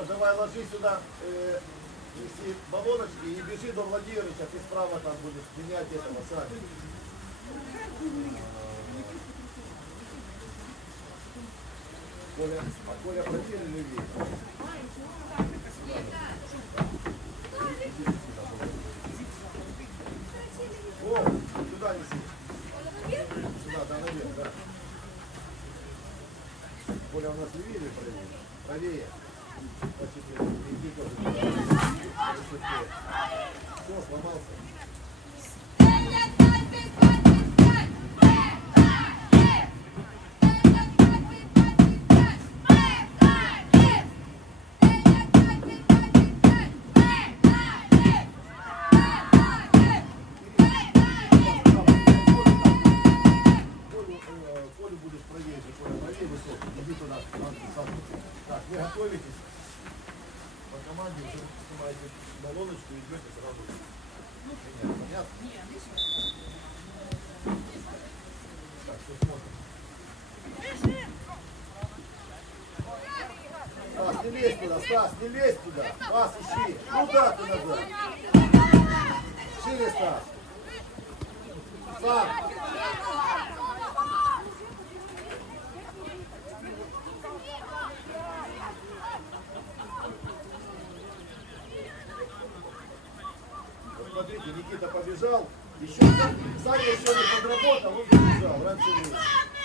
Подбор, давай ложи сюда э, неси баллоночки и бежи до Владимировича, ты справа там будешь менять этого сами. Коля, а Коля проверили ли? О, сюда неси. Сюда, да, наверх, да. Коля у нас левее или правее? Правее. Сломался. Подработал, он побежал раньше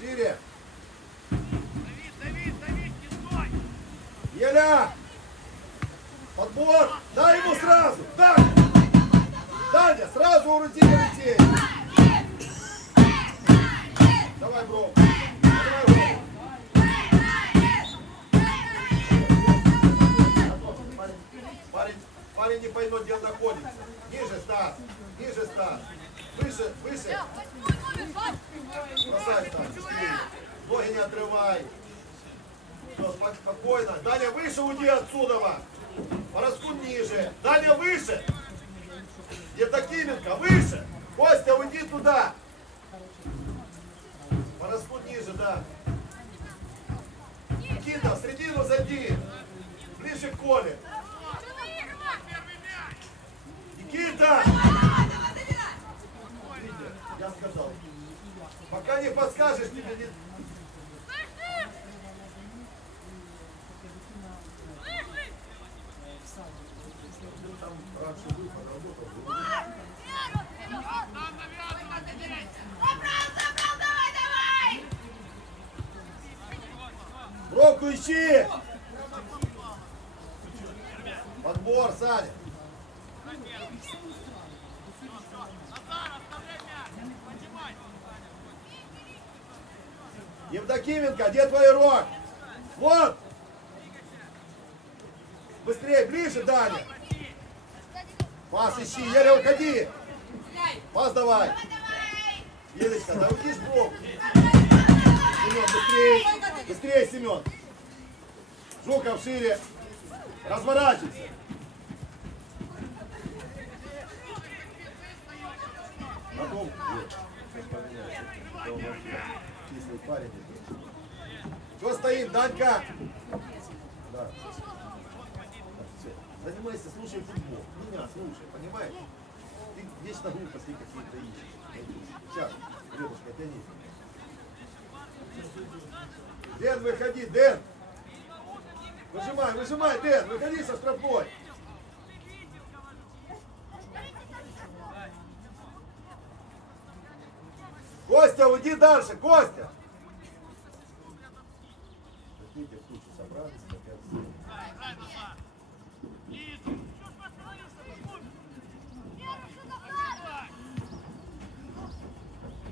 Шире. Еля! Подбор! Дай ему сразу! Дай! Даня, сразу у Рутина детей! Давай, бро! Давай, бро! Парень, парень не поймет, где он находится. Ниже, Стас! Ниже, Стас! Выше, выше! Бросай, быстрее! Ноги не отрывай! Все, спок- спокойно. Даня, выше уйди отсюда. Пороскун ниже. Даня, выше. Евдокименко, выше. Костя, уйди туда. Пороскун ниже, да. Никита, в середину зайди. Ближе к Коле. Не подскажешь, тебе не... Там раньше подработал. Бровку ищи! Подбор, Саня. Евдокименко, где твой рог? Вот! Быстрее, ближе, Даня! Пас ищи, еле уходи! Пас давай! Елечка, да уйди сбоку! Семен, быстрее! Быстрее, Семен! Жуков шире! Разворачивайся! Потом... Кислый парень. Что стоим, Данька? Да. Занимайся, слушай футбол. Меня слушай, понимаешь? Ты вечно глупости какие-то ищешь. Сейчас, Ледушка, тяни. Дэн, выходи, Дэн! Выжимай, выжимай, Дэн, выходи со штрафной! Костя, уйди дальше, Костя!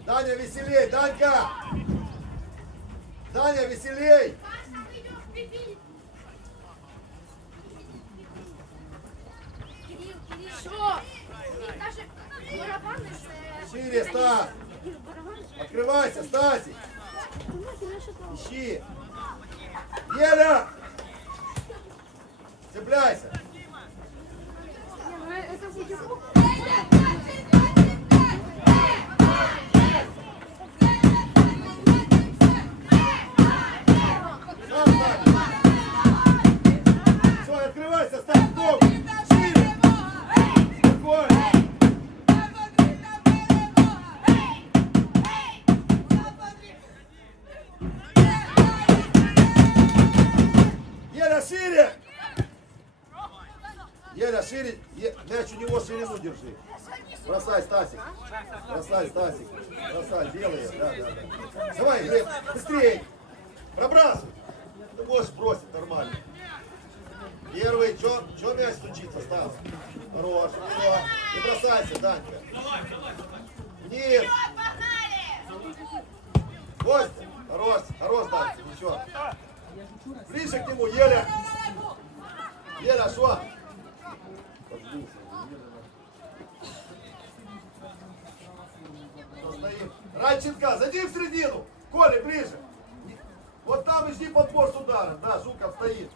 Даня, веселей! Данька! Даня, веселей! Шире, Стас! Открывайся, Стасик! Ищи! Вера! Цепляйся! Это будет... Саша! Радченка, зайди в середину! Коля, ближе! Вот там и жди подпор с удара. Да, Жуков стоит.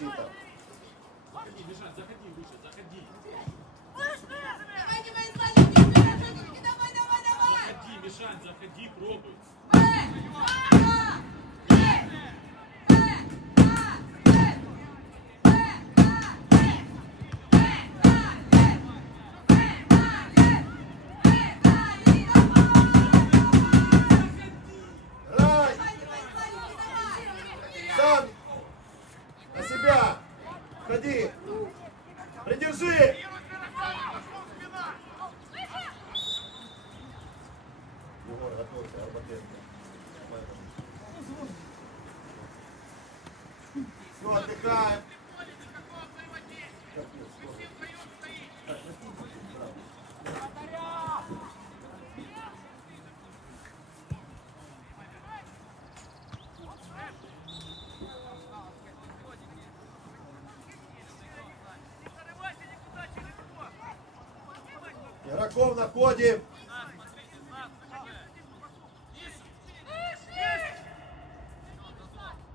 있으니까 игроков находим.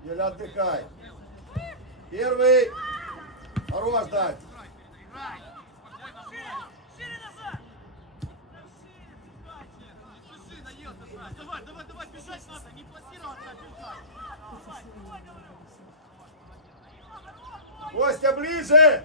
Юля, отдыхай. Первый. Хорош, Дать. Давай, давай, давай, бежать надо, не пластироваться, а бежать. Костя, ближе!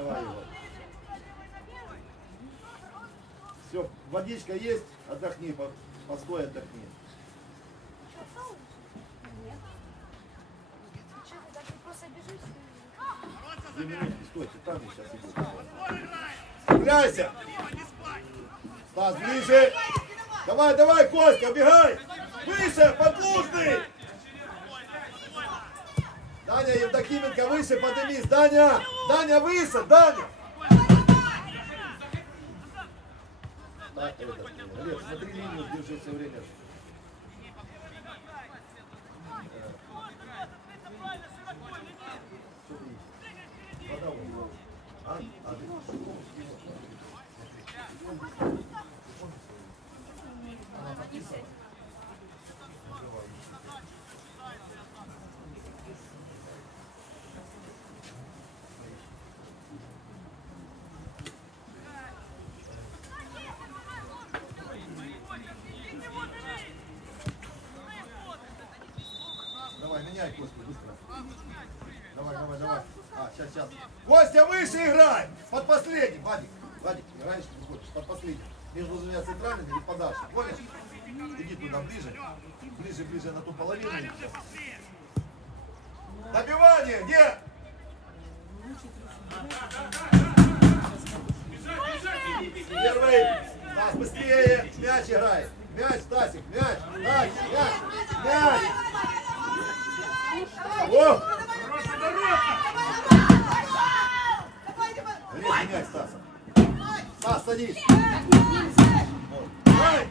Давай. Все, водичка есть? Отдохни, постой, отдохни. Две минутки, стойте, там сейчас иду. Стреляйся! Стас, ближе! Давай, давай, Костя, бегай! Выше, подлужный! Даня, Евдокименко, выше, поднимись, Даня! Даня, выше! Даня! Так, Олег, смотри линию, держи все время. А? А, Давай, меняй Костю, быстро. Давай, давай, давай. А, сейчас, сейчас. Костя, выше играй! Под последним, Вадик. Вадик, играешь, не хочешь, под последним. Между двумя центральными или подальше. Понял? Иди туда ближе. Ближе, ближе на ту половину. Добивание! Где? Первый. Стас, быстрее. Мяч играй. Мяч, Стасик, мяч. Стасик, мяч. Мяч. О! Резкий мяч, Стас. Садись. Давай.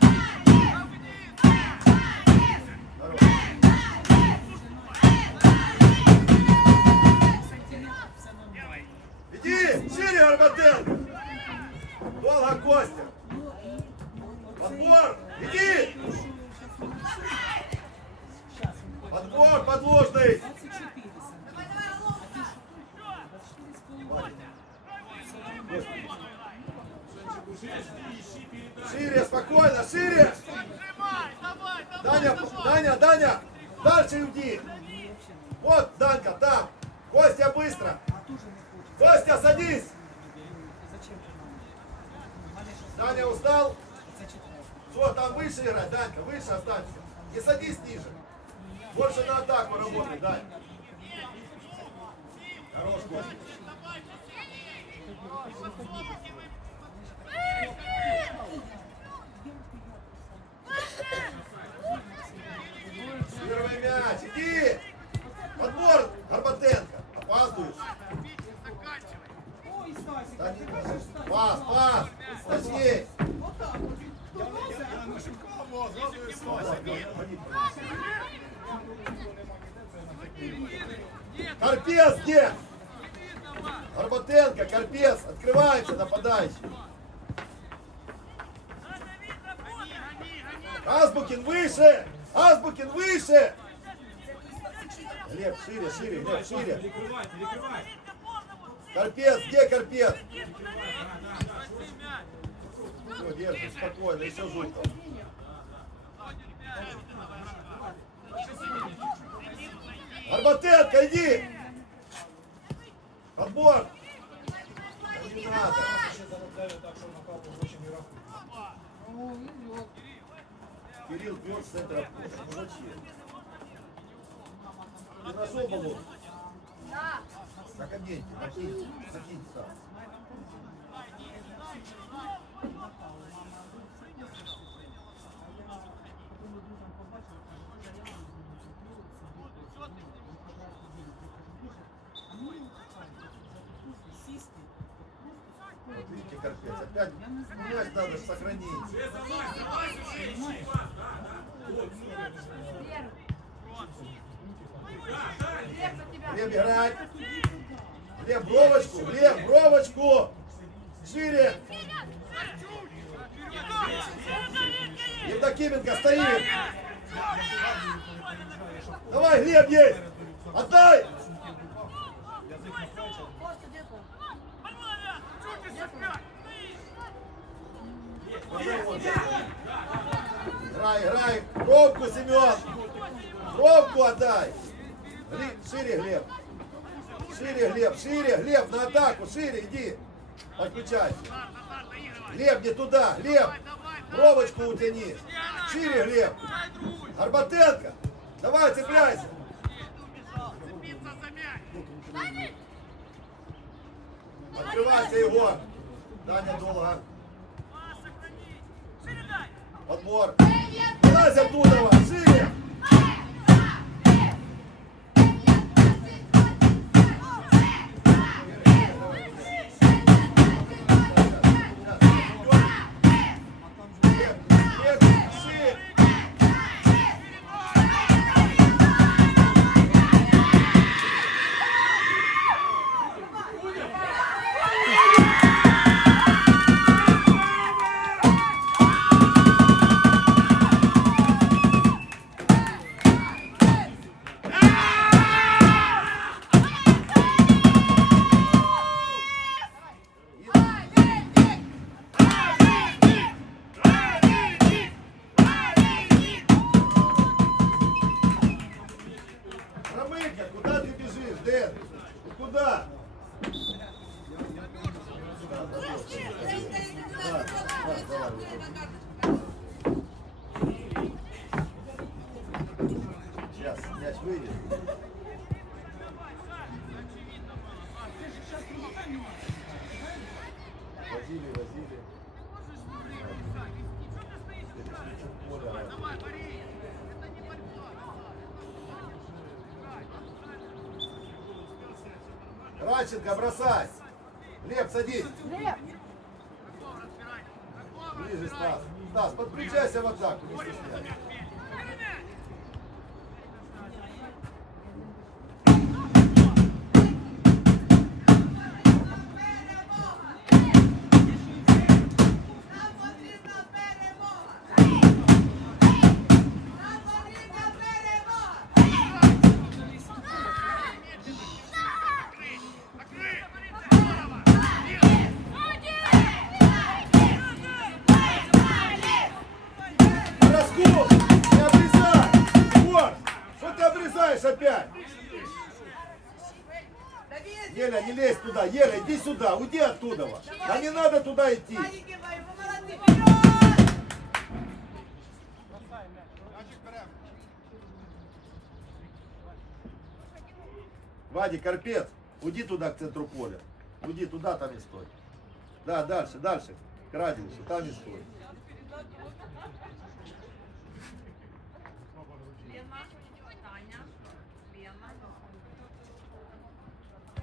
Иди, шире, Арбатенко. Долго, Костя. Подбор, иди. Подбор, подложный. Шире, спокойно, шире. Даня, Даня, Даня, дальше уйди. Вот, Данка, там. Костя, быстро. Костя, садись. Даня устал? Все, там выше играть, Данька, выше останься. Не садись ниже. Больше на атаку работай, Дань. Хорош, Костя. Первый мяч, иди! Подбор, Горбатенко. Опаздываешь. Да не-. Пас, пас, точнее. Вот так вот. Карпес где? Горбатенко, Карпес, открывается нападающий. Азбукин выше! Азбукин выше! Глеб, шире, шире, Глеб, шире. Перекрывай, перекрывай. Карпес, где Карпес? Все, держи, спокойно, еще Жуков. Горбатенко, иди! Подбор! Не надо. Кирилл бьет с центра поля. Ну? Ты нашел баллон? Да. Так оденьте, накиньте, накиньте сам. Вот видите, Карпец, опять мяч надо сохранить. Глеб, за тебя. Глеб, играть. Глеб, бровочку, Глеб, бровочку. Шире. Евдокименко стоит. Давай, Глеб, есть. Отдай. Костя, где ты? Играй, играй. Пробку, Семен. Пробку отдай. Гли- Шире, Глеб. Шире, Глеб, шире, Глеб, на атаку, шире, иди. Подключайся. Глеб, не туда, Глеб. Пробочку утяни. Шире, Глеб. Арбатенко. Давай, цепляйся. Открывайся, Егор. Даня долго. Подбор. Вылазь оттуда, шире. Радченко, бросай! Леп, садись! Какого Ближе. Стас. Стас, подключайся в атаку, не стесняйся. Обрезаешь опять? Еля, не лезь туда! Еля, иди сюда! Уйди оттуда! Да не надо туда идти! Вадик, Карпец, уйди туда к центру поля. Уйди туда, там и стой. Да, дальше, дальше. К радиусу, там и стой.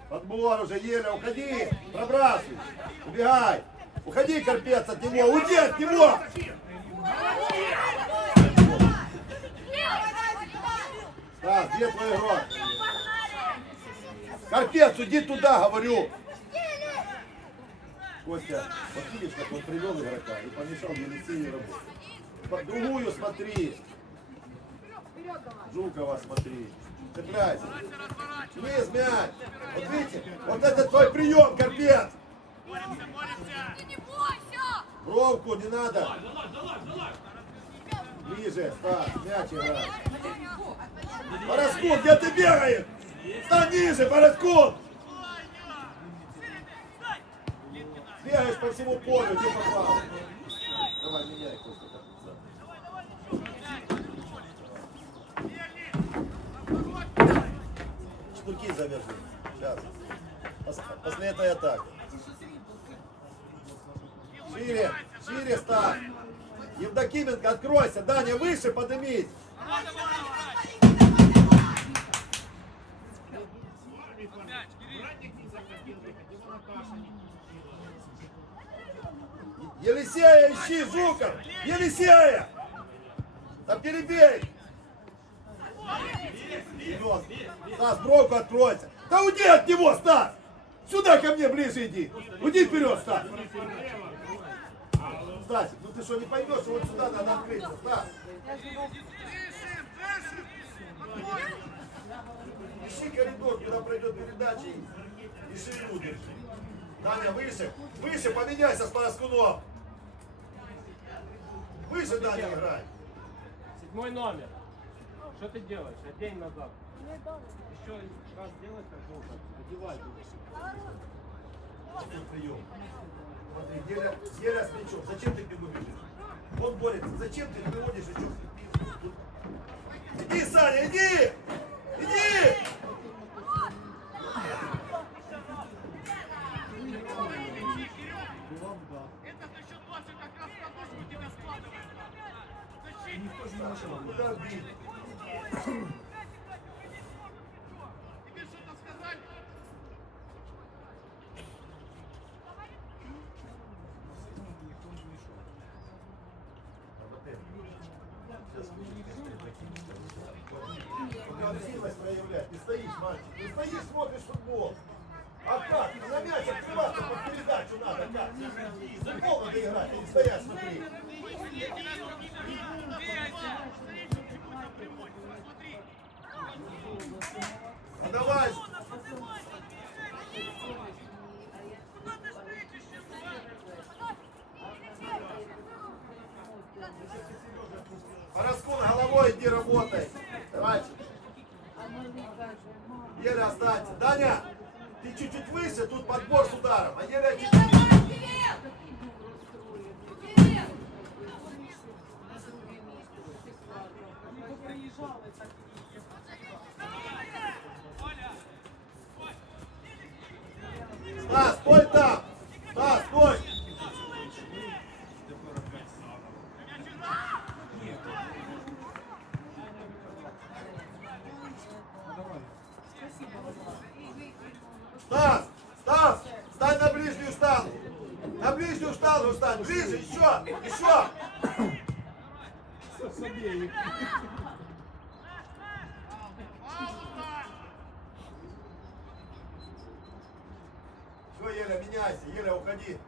Подбор уже, Еля, уходи! Пробрасывай! Убегай! Уходи, Карпец, от него! Уйди от него! Стас, где твой игрок? Карпец, уйди туда, говорю! Костя, вот видишь, как он привел игрока и помешал Елисею работать. Другую смотри. Жукова смотри. Цепляйся. Вниз мяч. Вот видите, вот это твой прием, Карпец. Боремся, боремся. не бойся! Бровку не надо. Ближе, Стас, мяч играй. Пороскун, где ты бегаешь? Стань ниже, Пороскун! Бегаешь по всему полю, где попал. Давай, меняй, Костя. так, да. Шнурки завяжи. Сейчас. Пос- После этой атаки. Шире, шире ставь. Евдокименко, откройся. Даня, выше поднимись. Елисея ищи, Жуков! Елисея! Да перебей! Идет. Стас, бровку откройся. Да уйди от него, Стас! Сюда ко мне ближе иди. Уйди вперед, Стас. Стасик, ну ты что, не поймешь, вот сюда надо открыться, Стас? Ищи коридор, куда пройдет передача и, и ширину держи. Даня, выше, выше, поменяйся с Пороскуном. Выше, Даня, играй. Седьмой номер. Что ты делаешь? А Одень назад. Еще раз делай так долго. Одевай. Прием. Смотри, Геля, Геля с мячом. Зачем ты к нему бежишь? Он борется. Зачем ты приводишь еще? Иди, Саня, иди! Иди! Никто не нашел. Куда бить? Активность проявлять. Ты стоишь, мальчик. Ты стоишь, смотришь футбол. А как? На мяч открываться под передачу надо как? Футбол надо играть, а не стоять, смотри. А давай. Параскун, головой иди работай. Раньше. Еле останься. Даня, ты чуть-чуть выше, тут подбор с ударом. А еле чуть-чуть. Стас, стой там! Стас, стой! Стас! Стас! Стань на ближнюю штангу! На ближнюю штангу стань! Ближе! Еще! Еще! Все, Еля, меняйся! Еля, уходи!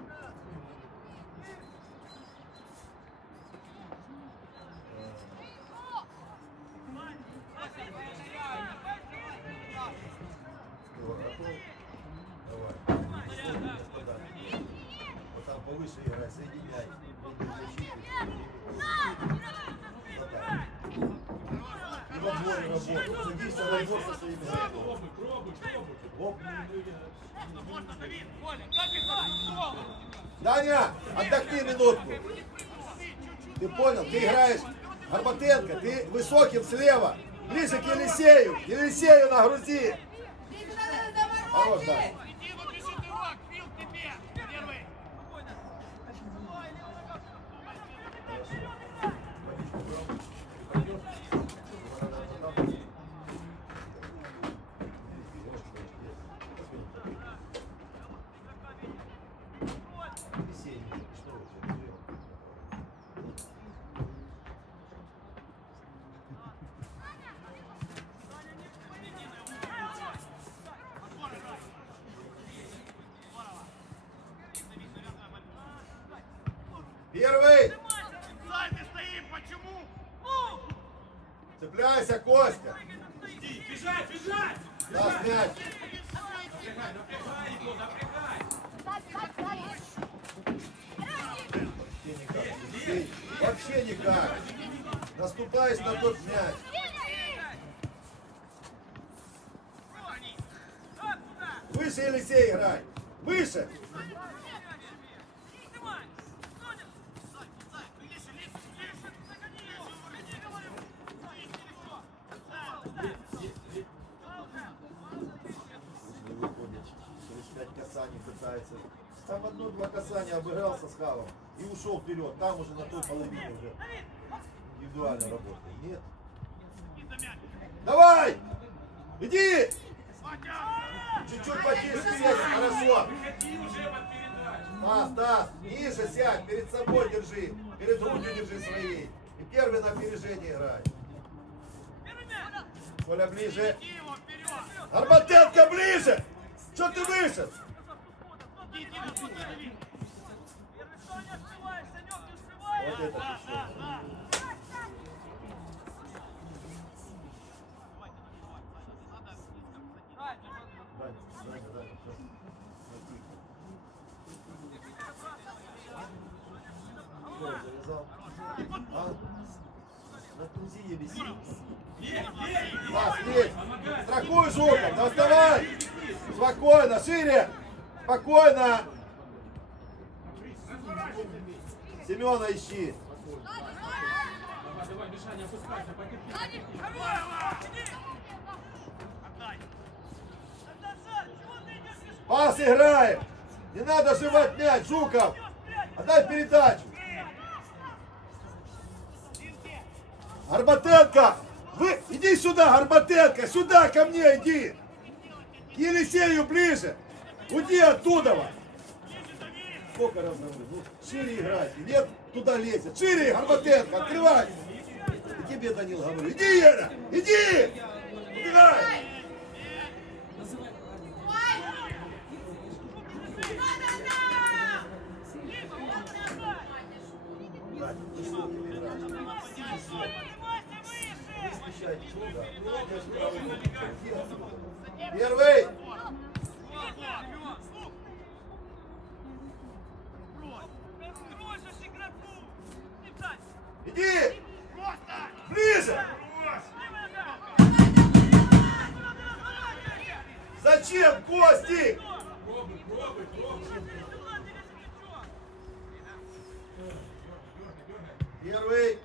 Давай. Вот там повыше играй, соединяй. И со своими. Оп. Даня, отдохни минутку. Ты понял? Ты играешь Горбатенко, ты высоким слева. Ближе к Елисею. Елисею нагрузи. Хорош, да. Цепляйся, Костя. Бежать, бежать! Даст мяч. Вообще никак. Елисей, Вообще никак. Наступаешь на тот мяч. Выше, Елисей, играй. Касаний пытается. Там одно-два касания обыгрался с Халом и ушел вперед. Там уже на той половине уже индивидуально работает. Нет. Давай! Иди! Чуть-чуть потише вперед, хорошо. Стас, Стас, ниже сядь, перед собой держи, перед грудью держи своей. И первый на опережение играй. Коля ближе. Арбатенко ближе! Что ты вышел? Вот это? А? Елисей. Пас, есть! Страхуй Жуков, доставай! Спокойно, шире! Спокойно! Семена ищи! Пас играем! Не надо жевать мяч, Жуков! Отдай передачу! Горбатенко! Вы, иди сюда, Горбатенко! Сюда, ко мне иди! К Елисею ближе! Уйди оттуда! во. Сколько раз говорю? Ну, шире играйте. Нет, туда лезет. Шире, Горбатенко, открывай. И тебе, Данил, говорю. Иди, Ера, иди! Убегай! Первый! Иди. Ближе. Зачем, Костик? Первый.